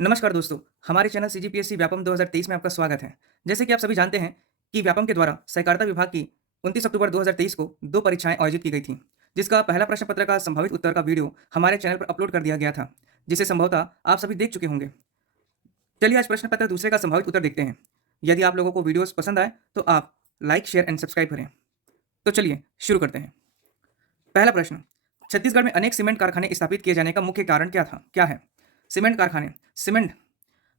नमस्कार दोस्तों, हमारे चैनल सीजीपीएससी व्यापम 2023 में आपका स्वागत है। जैसे कि आप सभी जानते हैं कि व्यापम के द्वारा सहकारिता विभाग की 29 अक्टूबर 2023 को 2 परीक्षाएं आयोजित की गई थीं, जिसका पहला प्रश्न पत्र का संभावित उत्तर का वीडियो हमारे चैनल पर अपलोड कर दिया गया था, जिसे संभवतः आप सभी देख चुके होंगे। चलिए आज प्रश्न पत्र दूसरे का संभावित उत्तर देखते हैं। यदि आप लोगों को वीडियोस पसंद आए तो आप लाइक, शेयर एंड सब्सक्राइब करें। तो चलिए शुरू करते हैं। पहला प्रश्न, छत्तीसगढ़ में अनेक सीमेंट कारखाने स्थापित किए जाने का मुख्य कारण क्या है? सीमेंट कारखाने, सीमेंट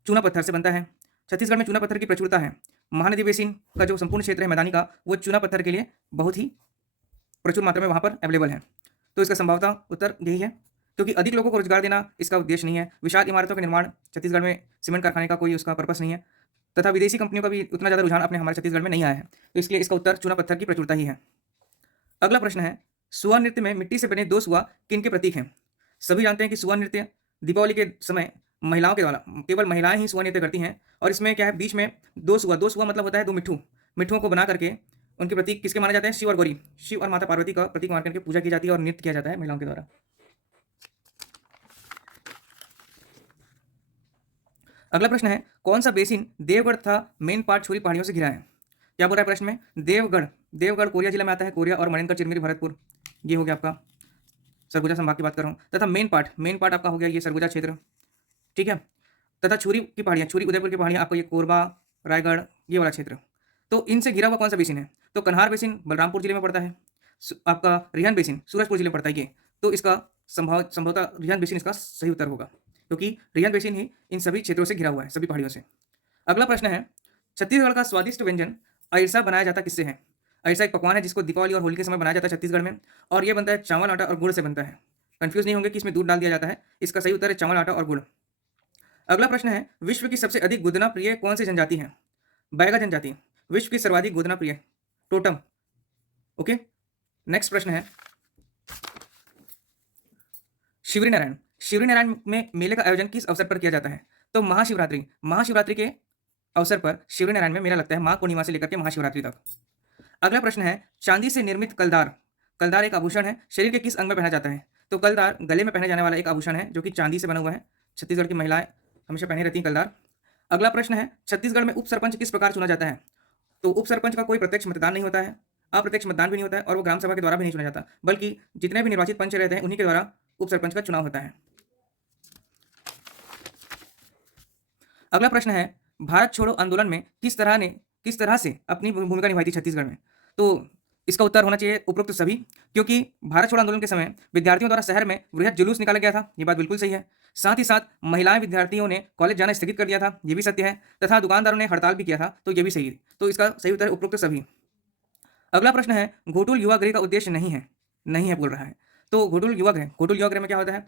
चूना पत्थर से बनता है। छत्तीसगढ़ में चूना पत्थर की प्रचुरता है। महानदी बेसिन का जो संपूर्ण क्षेत्र है मैदानी का, वो चूना पत्थर के लिए बहुत ही प्रचुर मात्रा में वहाँ पर अवेलेबल है। तो इसका संभवतः उत्तर यही है, क्योंकि अधिक लोगों को रोजगार देना इसका उद्देश्य नहीं है। विशाल इमारतों के निर्माण छत्तीसगढ़ में सीमेंट कारखाने का कोई उसका पर्पस नहीं है, तथा विदेशी कंपनियों का भी उतना ज़्यादा रुझान अपने हमारे छत्तीसगढ़ में नहीं आया है। तो इसलिए इसका उत्तर चूना पत्थर की प्रचुरता ही है। अगला प्रश्न है, सुआ नृत्य में मिट्टी से बने 2 सुआ किनके प्रतीक हैं? सभी जानते हैं कि सुआ नृत्य दीपावली के समय महिलाओं के द्वारा, केवल महिलाएं ही सुआ नृत्य करती हैं। और इसमें क्या है, बीच में 2 सुआ मतलब होता है 2 मिट्ठू। मिट्ठुओं को बना करके उनके प्रतीक किसके माने जाते हैं? शिव और गौरी, शिव और माता पार्वती का प्रतीक मान करके पूजा की जाती है और नृत्य किया जाता है महिलाओं के द्वारा। अगला प्रश्न है, कौन सा बेसिन देवगढ़ तथा मेन पार्ट छोरी पहाड़ियों से घिरा है? क्या बोल रहा है प्रश्न में? देवगढ़, देवगढ़ कोरिया जिला में आता है। कोरिया और मणिनगर, चिरमिरी, भरतपुर, ये हो गया आपका सरगुजा संभाग की बात कर रहा हूँ। तथा मेन पार्ट आपका हो गया ये सरगुजा क्षेत्र, ठीक है। तथा छुरी की पहाड़ियाँ, छुरी उदयपुर की पहाड़ियाँ, आपका ये कोरबा, रायगढ़, ये वाला क्षेत्र। तो इनसे घिरा हुआ कौन सा बेसिन है? तो कन्हार बेसिन बलरामपुर जिले में पड़ता है। आपका रिहन बेसिन सूरजपुर जिले में पड़ता है ये। तो इसका संभवतः रिहन बेसिन इसका सही उत्तर होगा, क्योंकि रिहन बेसिन ही इन सभी क्षेत्रों से घिरा हुआ है, सभी पहाड़ियों से। अगला प्रश्न है, छत्तीसगढ़ का स्वादिष्ट व्यंजन अरसा बनाया जाता किससे है? अरसा एक पकवान है जिसको दीपावली और होली के समय बनाया जाता है छत्तीसगढ़ में, और ये बनता है चावल, आटा और गुड़ से बनता है। कंफ्यूज नहीं होंगे कि इसमें दूध डाल दिया जाता है। इसका सही उत्तर है चावल, आटा और गुड़। अगला प्रश्न है, विश्व की सबसे अधिक गुदना प्रिय कौन सी जनजाति है? बैगा जनजाति विश्व की सर्वाधिक गुदना प्रिय, टोटम। ओके। नेक्स्ट प्रश्न है, शिवरी नारायण, शिवरी नारायण में मेले का आयोजन किस अवसर पर किया जाता है? तो महाशिवरात्रि, महाशिवरात्रि के अवसर पर शिवरी नारायण में मेला लगता है, माघ पूर्णिमा से लेकर के महाशिवरात्रि तक। अगला प्रश्न है, चांदी से निर्मित कलदार, कलदार एक आभूषण है, शरीर के किस अंग में पहना जाता है? तो कलदार गले में पहने जाने वाला एक आभूषण है जो कि चांदी से बना हुआ है। छत्तीसगढ़ की महिलाएं हमेशा पहने रहती हैं कलदार। अगला प्रश्न है, छत्तीसगढ़ में उप सरपंच किस प्रकार चुना जाता है? तो उप सरपंच का कोई प्रत्यक्ष मतदान नहीं होता है, अप्रत्यक्ष मतदान भी नहीं होता है, और वो ग्राम सभा के द्वारा भी नहीं चुना जाता, बल्कि जितने भी निर्वाचित पंच रहते हैं उन्हीं के द्वारा उप सरपंच का चुनाव होता है। अगला प्रश्न है, भारत छोड़ो आंदोलन में किस तरह से अपनी भूमिका निभाई थी छत्तीसगढ़ में? तो इसका उत्तर होना चाहिए उपरोक्त सभी, क्योंकि भारत छोड़ो आंदोलन के समय विद्यार्थियों द्वारा शहर में वृहद जुलूस निकाला गया था, ये बात बिल्कुल सही है। साथ ही साथ महिलाएं विद्यार्थियों ने कॉलेज जाना स्थगित कर दिया था, ये भी सत्य है। तथा दुकानदारों ने हड़ताल भी किया था, तो ये भी सही है। तो इसका सही उत्तर है उपरोक्त सभी। अगला प्रश्न है, घोटुल युवा गृह का उद्देश्य नहीं है बोल रहा है। तो घोटुल युवा गृह में क्या होता है?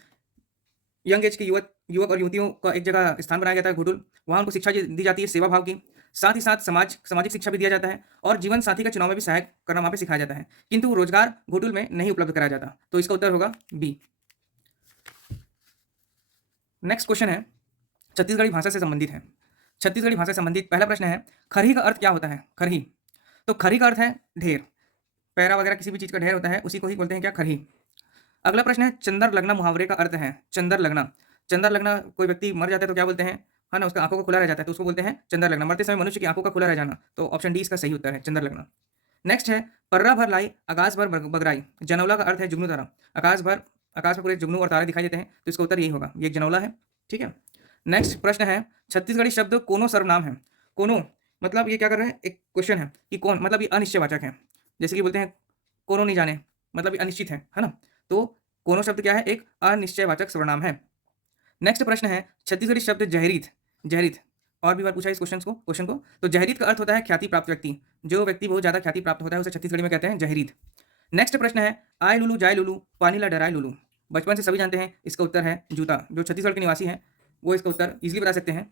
यंग एज के युवक और युवतियों का एक जगह स्थान बनाया जाता है घोटुल। वहाँ उनको शिक्षा दी जाती है सेवा भाव की। साथ ही साथ सामाजिक शिक्षा भी दिया जाता है, और जीवन साथी का चुनाव में भी सहायक करना वहाँ पे सिखाया जाता है। किंतु रोजगार घोटुल में नहीं उपलब्ध कराया जाता। तो इसका उत्तर होगा बी। नेक्स्ट क्वेश्चन है, छत्तीसगढ़ी भाषा से संबंधित है। छत्तीसगढ़ी भाषा से संबंधित पहला प्रश्न है, खरही का अर्थ क्या होता है? खरही, तो खरही का अर्थ है ढेर, पैरा वगैरह किसी भी चीज़ का ढेर होता है, उसी को ही बोलते हैं क्या? खरही। अगला प्रश्न है, चंदर लगना मुहावरे का अर्थ है। चंदर लगना, चंदर लगना, कोई व्यक्ति मर जाता है तो क्या बोलते हैं? है ना, उसका आंखों का खुला रह जाता है तो उसको बोलते हैं चंदर लगना। मरते समय मनुष्य की आंखों का खुला रह जाना। तो ऑप्शन डी इसका सही उत्तर है, चंदर लगना। नेक्स्ट है, पर्रा भर लाई आकाश भर बगराई, जनौला का अर्थ है जुगनू तारा। आकाश में पूरे जुगनू और तारे दिखाई देते हैं, तो इसका उत्तर यही होगा, ये एक जनौला है। ठीक है। नेक्स्ट प्रश्न है, छत्तीसगढ़ी शब्द कोनो सर्वनाम है। कोनो मतलब ये क्या कर रहे हैं, एक क्वेश्चन है कि कौन, मतलब ये अनिश्चयवाचक है। जैसे कि बोलते हैं कोनो नहीं जाने, मतलब ये अनिश्चित है ना। तो कोनो शब्द क्या है? एक अनिश्चयवाचक सर्वनाम है। नेक्स्ट प्रश्न है, छत्तीसगढ़ी शब्द जहरीत, जहरीत और भी बार पूछा है इस क्वेश्चन को। तो जहरीत का अर्थ होता है ख्याति प्राप्त व्यक्ति। जो व्यक्ति बहुत ज़्यादा ख्याति प्राप्त होता है उसे छत्तीसगढ़ी में कहते हैं जहरीत। नेक्स्ट प्रश्न है, आय लुलू जाय लुलू पानी ला डराय लुलू। बचपन से सभी जानते हैं, इसका उत्तर है जूता। जो छत्तीसगढ़ के निवासी हैं वो इसका उत्तर इजीली बता सकते हैं।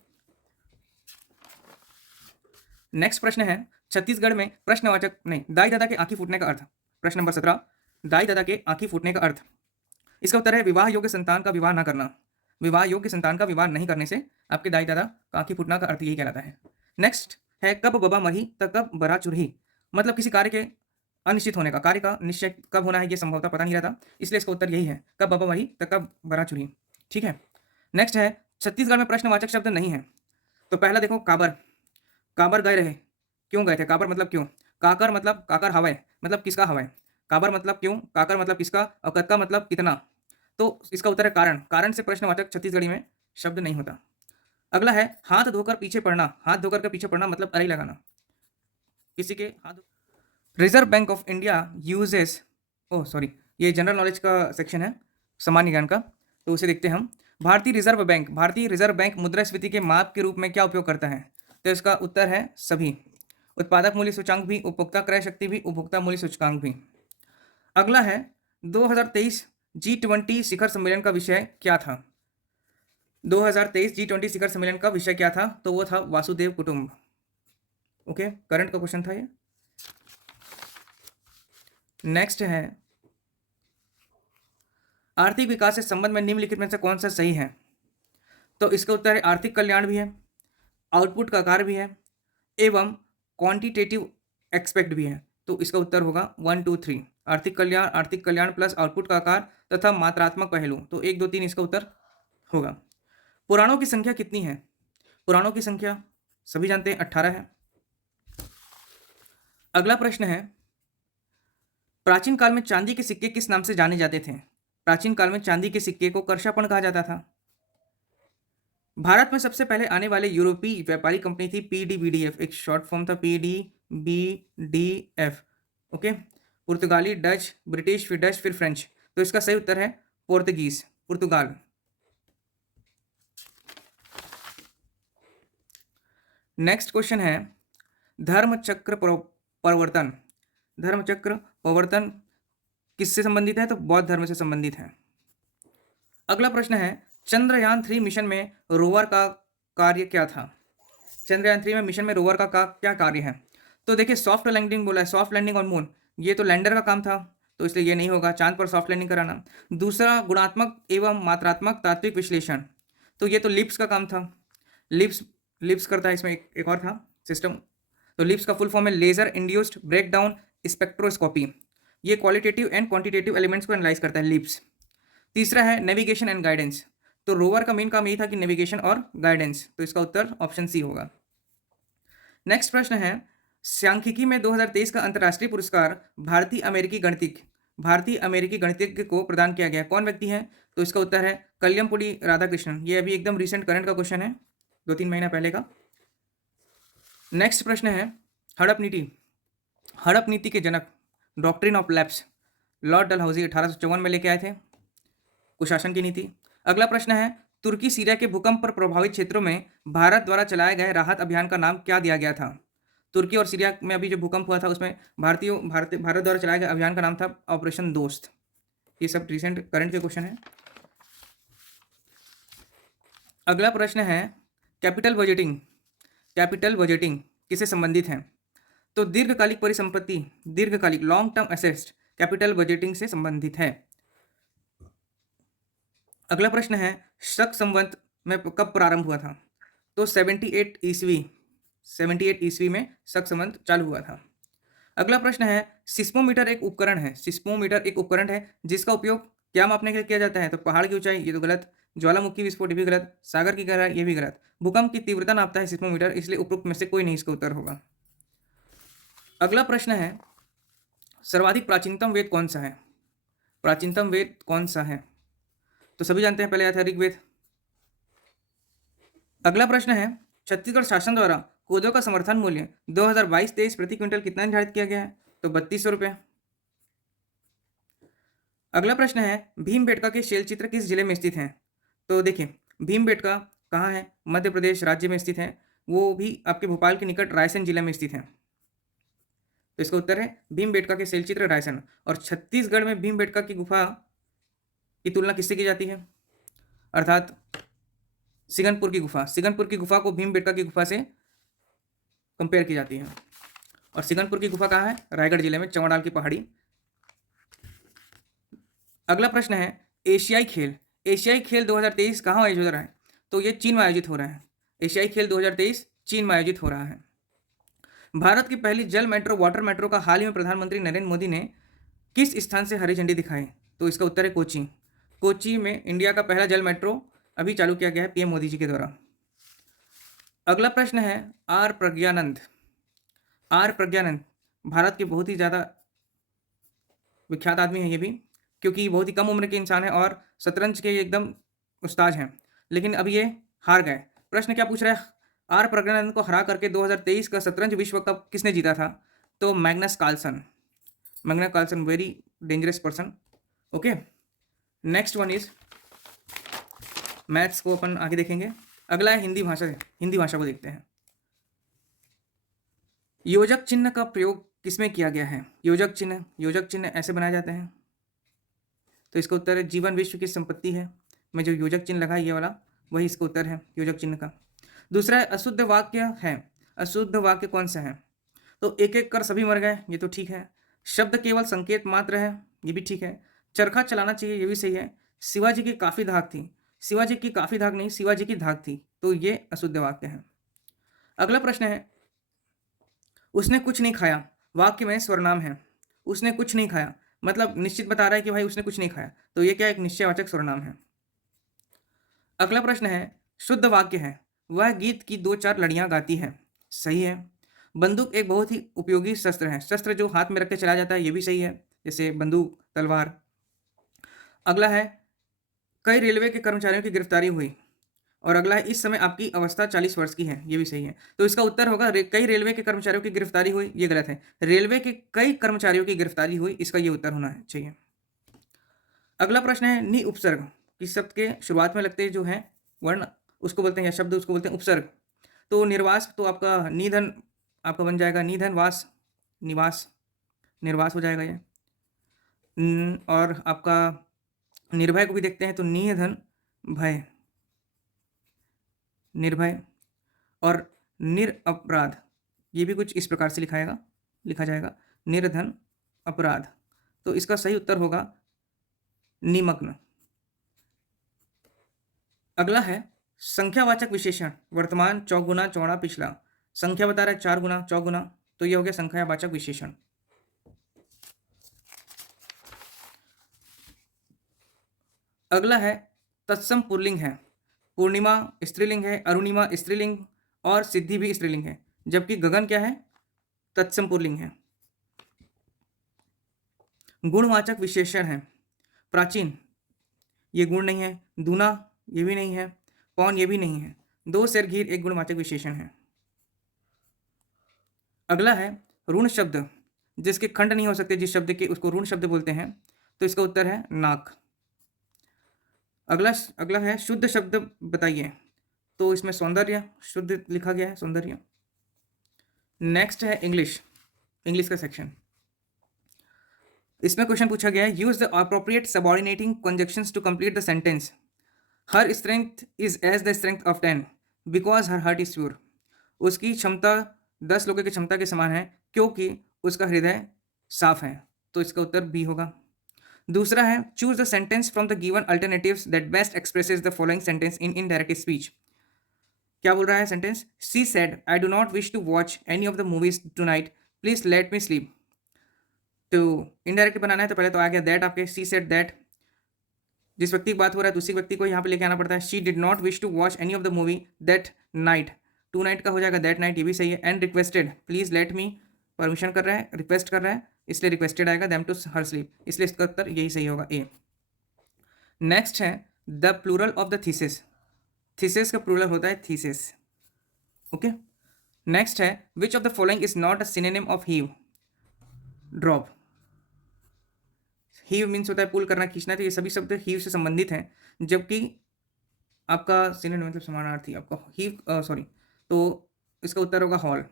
नेक्स्ट प्रश्न है, छत्तीसगढ़ में प्रश्नवाचक नहीं, दाई दादा के आंखी फूटने का अर्थ। प्रश्न नंबर 17, दाई दादा के आंखी फूटने का अर्थ। इसका उत्तर है विवाह योग्य संतान का विवाह ना करना। विवाह योग्य संतान का विवाह नहीं करने से आपके दाई दादा का आंखी फूटना का अर्थ यही कहलाता है। नेक्स्ट है, कब बबा मरही तब कब बरा चुरही। मतलब किसी कार्य के अनिश्चित होने का, कार्य का निश्चय कब होना है ये संभवतः पता नहीं रहता, इसलिए इसका उत्तर यही है, कब बबा मरही तब कब बरा चुरही। ठीक है। नेक्स्ट है, छत्तीसगढ़ में प्रश्नवाचक शब्द नहीं है। तो पहला देखो काबर, काबर गए रहे, क्यों गए थे? काबर मतलब क्यों? काकर मतलब काकर हवय, मतलब किसका हवय? काबर मतलब क्यों, काकर मतलब किसका और कक्का मतलब कितना। तो इसका उत्तर है कारण। कारण से प्रश्नवाचक छत्तीसगढ़ी में शब्द नहीं होता। अगला है हाथ धोकर पीछे पड़ना। हाथ धोकर के पीछे पड़ना मतलब अरई लगाना, किसी के हाथ। Reserve bank of India uses, oh sorry, ये जनरल नॉलेज का सेक्शन है, सामान्य ज्ञान का, तो उसे देखते हैं हम। भारतीय रिजर्व बैंक मुद्रास्फीति के माप के रूप में क्या उपयोग करता है? तो इसका उत्तर है सभी। उत्पादक मूल्य सूचांक भी, उपभोक्ता क्रय शक्ति भी, उपभोक्ता मूल्य सूचकांक भी। अगला है 2023 G20 शिखर सम्मेलन का विषय क्या था? 2023 G20 शिखर सम्मेलन का विषय क्या था? तो वो था वासुदेव कुटुंब। ओके, करंट का क्वेश्चन था ये। नेक्स्ट है आर्थिक विकास से संबंध में निम्नलिखित में से कौन सा सही है? तो इसका उत्तर है आर्थिक कल्याण भी है, आउटपुट का आकार भी है, एवं क्वांटिटेटिव एक्सपेक्ट भी है। तो इसका उत्तर होगा 1 2 3, आर्थिक कल्याण प्लस आउटपुट का आकार तथा मात्रात्मक पहलू। तो 1 2 3 इसका उत्तर होगा। पुराणों की संख्या कितनी है? पुराणों की संख्या सभी जानते हैं 18 है। अगला प्रश्न है प्राचीन काल में चांदी के सिक्के किस नाम से जाने जाते थे? प्राचीन काल में चांदी के सिक्के को कर्षापण कहा जाता था। भारत में सबसे पहले आने वाले यूरोपीय व्यापारी कंपनी थी पीडीबीडीएफ, एक शॉर्ट फॉर्म था पीडीबीडीएफ। ओके, पुर्तगाली, डच, ब्रिटिश, फिर डच, फिर फ्रेंच। तो इसका सही उत्तर है पोर्तुगीज, पुर्तगाल। नेक्स्ट क्वेश्चन है धर्मचक्र प्रवर्तन। धर्मचक्र प्रवर्तन किससे संबंधित है? तो बौद्ध धर्म से संबंधित है। अगला प्रश्न है चंद्रयान 3 मिशन में रोवर का कार्य क्या था? चंद्रयान 3 में मिशन में रोवर का क्या कार्य है? तो देखिए सॉफ्ट लैंडिंग बोला है, सॉफ्ट लैंडिंग ऑन मून, ये तो लैंडर का काम था, तो इसलिए ये नहीं होगा। चांद पर सॉफ्ट लैंडिंग कराना। दूसरा गुणात्मक एवं मात्रात्मक तात्विक विश्लेषण, तो ये तो लिप्स का काम था। लिप्स करता है, इसमें एक और था सिस्टम। तो लिप्स का फुल फॉर्म है लेजर इंड्यूस्ड ब्रेकडाउन स्पेक्ट्रोस्कोपी। ये क्वालिटेटिव एंड क्वांटिटेटिव एलिमेंट्स को एनालाइज करता है लिप्स। तीसरा है नेविगेशन एंड गाइडेंस। तो रोवर का मेन काम यही था कि नेविगेशन और गाइडेंस, तो इसका उत्तर ऑप्शन सी होगा। नेक्स्ट प्रश्न है सांख्यिकी में 2023 का अंतर्राष्ट्रीय पुरस्कार भारतीय अमेरिकी गणितज्ञ को प्रदान किया गया, कौन व्यक्ति है? तो इसका उत्तर है कल्याणपुरी राधाकृष्णन। ये अभी एकदम रिसेंट करंट का क्वेश्चन है, 2-3 महीना पहले का। नेक्स्ट प्रश्न है हड़प नीति के जनक, doctrine of lapse, Lord Dalhousie 1854 में लेके आए थे कुशासन की नीति। अगला प्रश्न है तुर्की सीरिया के भूकंप पर प्रभावित क्षेत्रों में भारत द्वारा चलाए गए राहत अभियान का नाम क्या दिया गया था? तुर्की और सीरिया में अभी जो भूकंप हुआ था उसमें भारत द्वारा चलाए गए अभियान का नाम था ऑपरेशन दोस्त। ये सब रिसेंट करंट के क्वेश्चन है। अगला प्रश्न है कैपिटल बजटिंग किससे संबंधित है? तो दीर्घकालिक परिसंपत्ति, दीर्घकालिक long term assets capital budgeting से संबंधित है। अगला प्रश्न है शक संवत में कब प्रारंभ हुआ था? तो 78 ईस्वी में शक संवत चालू हुआ था। अगला प्रश्न है सिस्मोमीटर एक उपकरण है जिसका उपयोग क्या मापने के लिए किया जाता है? तो पहाड़ की ऊंचाई, ये तो गलत। ज्वालामुखी विस्फोट, ये भी गलत। सागर की गहराई, ये भी गलत। भूकंप की तीव्रता नापता है सिस्मोमीटर, इसलिए उपरोक्त में से कोई नहीं इसका उत्तर होगा। अगला प्रश्न है सर्वाधिक प्राचीनतम वेद कौन सा है? तो सभी जानते हैं, पहले आया था ऋग्वेद। अगला प्रश्न है छत्तीसगढ़ शासन द्वारा कोदो का समर्थन मूल्य 2022-23 प्रति क्विंटल कितना निर्धारित किया गया है? तो 3200 रुपये। अगला प्रश्न है भीमबेटका के शैलचित्र किस जिले में स्थित हैं? तो देखिए भीमबेटका कहाँ है? मध्य प्रदेश राज्य में स्थित है, वो भी आपके भोपाल के निकट रायसेन जिले में स्थित है। तो इसका उत्तर है भीमबेटका के शैलचित्र रायसेन। और छत्तीसगढ़ में भीमबेटका की गुफा की तुलना किससे की जाती है? अर्थात सिगनपुर की गुफा को भीमबेटका की गुफा से कंपेयर की जाती है। और सिगनपुर की गुफा कहाँ है? रायगढ़ जिले में, चौड़ाल की पहाड़ी। अगला प्रश्न है एशियाई खेल 2023 कहाँ आयोजित हो रहा है? तो ये चीन में आयोजित हो रहा है। एशियाई खेल 2023 चीन में आयोजित हो रहा है। भारत की पहली जल मेट्रो वाटर मेट्रो का हाल ही में प्रधानमंत्री नरेंद्र मोदी ने किस स्थान से हरी झंडी दिखाई? तो इसका उत्तर है कोची में इंडिया का पहला जल मेट्रो अभी चालू किया गया है पीएम मोदी जी के द्वारा। अगला प्रश्न है आर प्रज्ञानंद। आर प्रज्ञानंद भारत के बहुत ही ज़्यादा विख्यात आदमी हैं ये भी, क्योंकि बहुत ही कम उम्र के इंसान हैं और शतरंज के एकदम उस्ताद हैं। लेकिन अब ये हार गए। प्रश्न क्या पूछ रहा है? आर प्रज्ञानंद को हरा करके 2023 का शतरंज विश्व कप किसने जीता था? तो Magnus Carlsen. Magnus Carlsen very dangerous person. Okay, next one is maths को अपन आगे देखेंगे। अगला है हिंदी भाषा। हिंदी भाषा को देखते हैं। योजक चिन्ह का प्रयोग किसमें किया गया है? योजक चिन्ह ऐसे बनाए जाते हैं। तो इसका उत्तर है जीवन विश्व की संपत्ति है। मैं जो योजक चिन्ह लगा ये वाला, वही इसका उत्तर है योजक चिन्ह का। दूसरा है अशुद्ध वाक्य है। अशुद्ध वाक्य कौन सा है? तो एक एक कर सभी मर गए, ये तो ठीक है। शब्द केवल संकेत मात्र है, ये भी ठीक है। चरखा चलाना चाहिए, ये भी सही है। शिवाजी की काफी धाक थी। शिवाजी की काफी धाक नहीं, शिवाजी की धाक थी, तो ये अशुद्ध वाक्य है। अगला प्रश्न है उसने कुछ नहीं खाया। वाक्य में स्वरनाम है। उसने कुछ नहीं खाया मतलब निश्चित बता रहा है कि भाई उसने कुछ नहीं खाया, तो ये क्या एक निश्चयवाचक स्वरनाम है। अगला प्रश्न है शुद्ध वाक्य है। वह गीत की 2-4 लड़ियां गाती है, सही है। बंदूक एक बहुत ही उपयोगी शस्त्र है। शस्त्र जो हाथ में रख के चलाया जाता है, ये भी सही है, जैसे बंदूक, तलवार। अगला है कई रेलवे के कर्मचारियों की गिरफ्तारी हुई। और अगला है इस समय आपकी अवस्था 40 वर्ष की है, ये भी सही है। तो इसका उत्तर होगा कई रेलवे के कर्मचारियों की गिरफ्तारी हुई, ये गलत है। रेलवे के कई कर्मचारियों की गिरफ्तारी हुई, इसका ये उत्तर होना चाहिए। अगला प्रश्न है नि उपसर्ग। किस शब्द के शुरुआत में लगते जो है वर्ण, उसको बोलते हैं, या शब्द उसको बोलते हैं उपसर्ग। तो निर्वास तो आपका निधन आपका बन जाएगा निधन वास, निवास, निर्वास हो जाएगा ये। और आपका निर्भय को भी देखते हैं तो निधन भय, निर्भय। और निरअपराध, ये भी कुछ इस प्रकार से लिखा जाएगा निर्धन अपराध। तो इसका सही उत्तर होगा निमग्न। अगला है संख्यावाचक विशेषण। वर्तमान, चौगुना, चौड़ा, पिछला। संख्या बता रहा है 4 गुना, चौगुना, तो ये हो गया संख्यावाचक विशेषण। अगला है तत्सम पुल्लिंग है। पूर्णिमा स्त्रीलिंग है, अरुणिमा स्त्रीलिंग और सिद्धि भी स्त्रीलिंग है, जबकि गगन क्या है? तत्सम पुल्लिंग है। गुणवाचक विशेषण है प्राचीन, ये गुण नहीं है। दूना, ये भी नहीं है। पौन, ये भी नहीं है। 2 सिर घीर एक गुणवाचक विशेषण है। अगला है ऋण शब्द, जिसके खंड नहीं हो सकते, जिस शब्द के उसको ऋण शब्द बोलते हैं, तो इसका उत्तर है नाक। अगला है शुद्ध शब्द बताइए, तो इसमें सौंदर्य शुद्ध लिखा गया है, सौंदर्य। नेक्स्ट है इंग्लिश का सेक्शन। इसमें क्वेश्चन पूछा गया है use the appropriate subordinating conjunctions to complete the sentence. Her strength is as the strength of 10 because her heart is pure. उसकी क्षमता 10 लोगों की क्षमता के समान है क्योंकि उसका हृदय साफ है, तो इसका उत्तर बी होगा। दूसरा है choose the sentence from the given alternatives that best expresses the following sentence in indirect speech. क्या बोल रहा है sentence? She said I do not wish to watch any of the movies tonight, please let me sleep. तो indirect बनाना है तो पहले तो आ गया दैट आपके, सी सेड दैट। जिस व्यक्ति की बात हो रहा है दूसरी व्यक्ति को यहाँ पे लेके आना पड़ता है। She did not wish to watch any of the movie that night, tonight का हो जाएगा दैट नाइट, ये भी सही है। And requested, please let me, permission कर रहा है, रिक्वेस्ट कर रहा है, इसलिए रिक्वेस्टेड आएगा देम टू हर स्लीप, इसलिए इसका उत्तर यही सही होगा ए। नेक्स्ट है the plural of the thesis. Thesis का प्लूरल होता है थीसिस। ओके, नेक्स्ट है which of the following is not a synonym of heave, drop. Heave means होता है पुल करना, खींचना, तो ये सभी शब्द हीव से संबंधित हैं, जबकि आपका सिनोनिम मतलब समानार्थी आपका हीव सॉरी, तो इसका उत्तर होगा हॉल।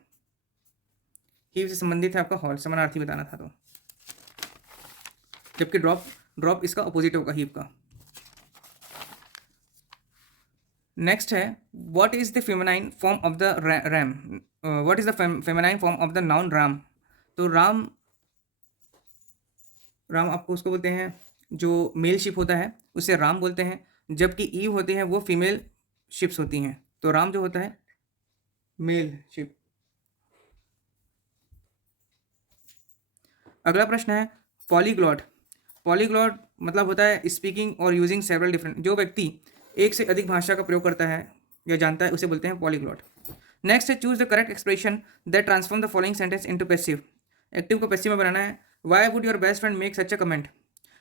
हीव से संबंधित है आपका हॉल, समानार्थी बताना था तो, जबकि ड्रॉप इसका अपोजिट होगा हीव का। नेक्स्ट है what is the feminine form of the RAM, what is the feminine form of the noun Ram. तो राम आपको उसको बोलते हैं जो मेल शिप होता है उसे राम बोलते हैं, जबकि ईव होती है वो फीमेल शिप्स होती हैं। तो राम जो होता है मेल शिप। अगला प्रश्न है पॉलीग्लॉट। पॉलीग्लॉट मतलब होता है स्पीकिंग और यूजिंग सेवरल डिफरेंट, जो व्यक्ति एक से अधिक भाषा का प्रयोग करता है या जानता है, उसे बोलते हैं पॉलीग्लॉट। नेक्स्ट है choose the correct expression that transform the following sentence into passive. Active को पैसिव में बनाना है। Why would your best friend make such a comment?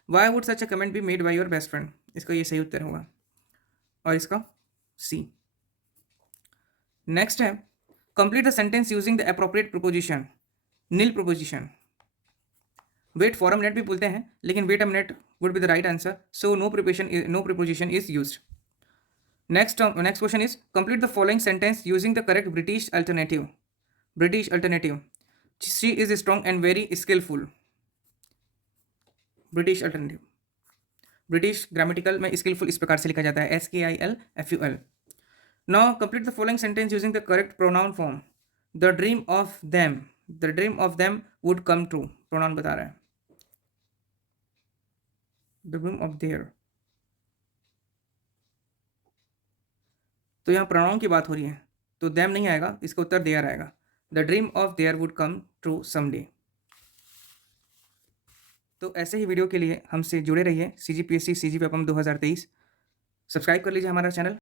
Why would such a comment be made by your best friend? इसका ये सही उत्तर होगा और इसका सी। नेक्स्ट है complete the sentence using the appropriate preposition. Nil preposition. Wait for him net भी बोलते हैं, लेकिन wait um net would be the right answer, so no preposition is used. Next question is complete the following sentence using the correct British alternative. British alternative. She is strong and very skilful. British alternative. British grammatical में skilful इस प्रकार से लिखा जाता है SKILFUL। Now complete the following sentence using the correct pronoun form. The dream of them. The dream of them would come true. Pronoun बता रहा है। द ड्रीम ऑफ देयर, तो यहाँ प्रोनाउन की बात हो रही है, तो देम नहीं आएगा, इसका उत्तर देयर आएगा। The dream of their would come true someday. तो ऐसे ही वीडियो के लिए हमसे जुड़े रहिए। CGPSC CG व्यापम 2023 सब्सक्राइब कर लीजिए हमारा चैनल।